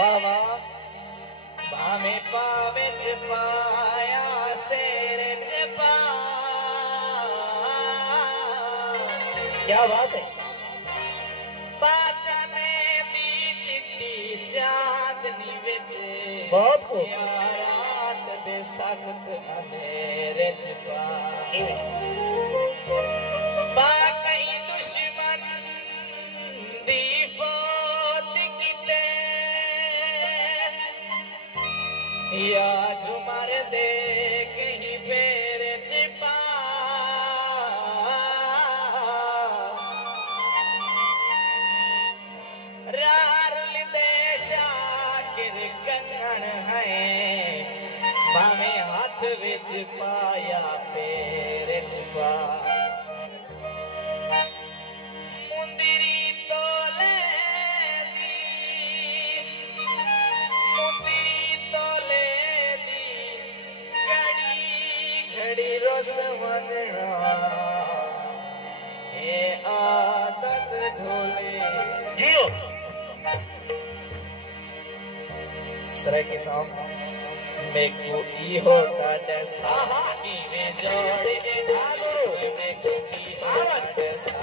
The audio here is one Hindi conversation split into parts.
वाह वाह भावे पावे पाया शेर पा क्या बात है पाचने दी चिट्टी चांदनी विच बहुत को रात दे सख्त अंधेरे च पा कई दुश्मन दी बोत किते या झुमर दे कहीं पैर छिपा रारुल देशा किर कंगन है भावे हाथ विच पाया पैर छिपा मुंदरी तोले दी घड़ी रोस वंदना ये आदत ढोले जियो सरे के सामने मेको इहो तडसा कीवे जोड़े धागो मेको इहो तडसा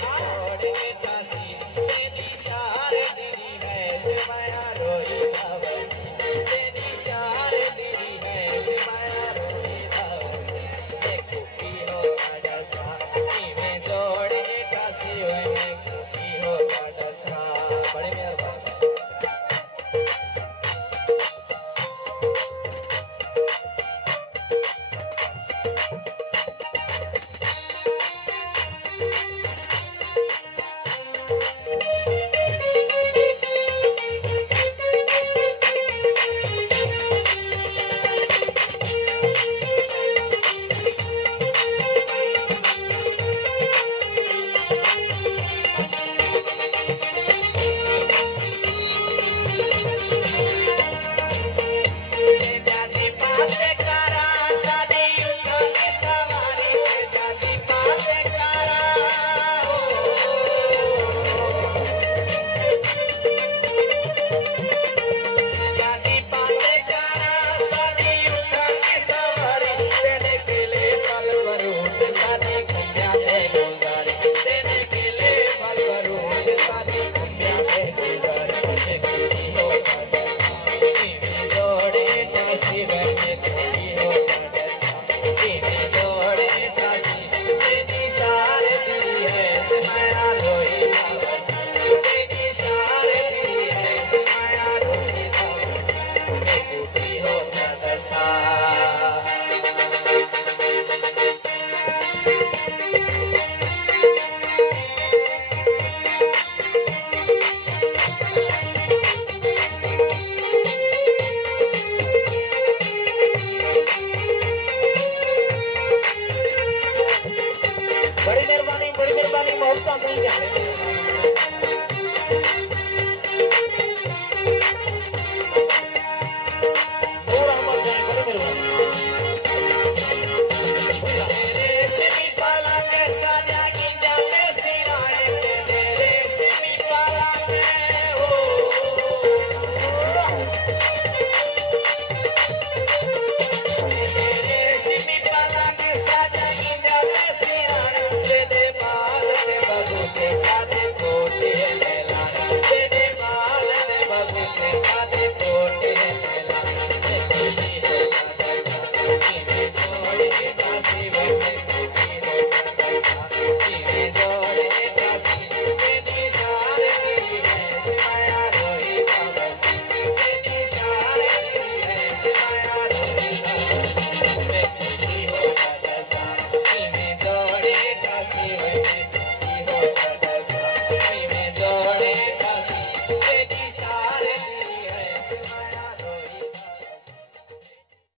जोड़े दासी तेरी सार तेरी है सिमाया रोई दावसी तेरी सार तेरी है सिमाया रोई दावसी मेको इहो तडसा कीवे जोड़े दासी मेको इहो तडसा बड़े मेहरबान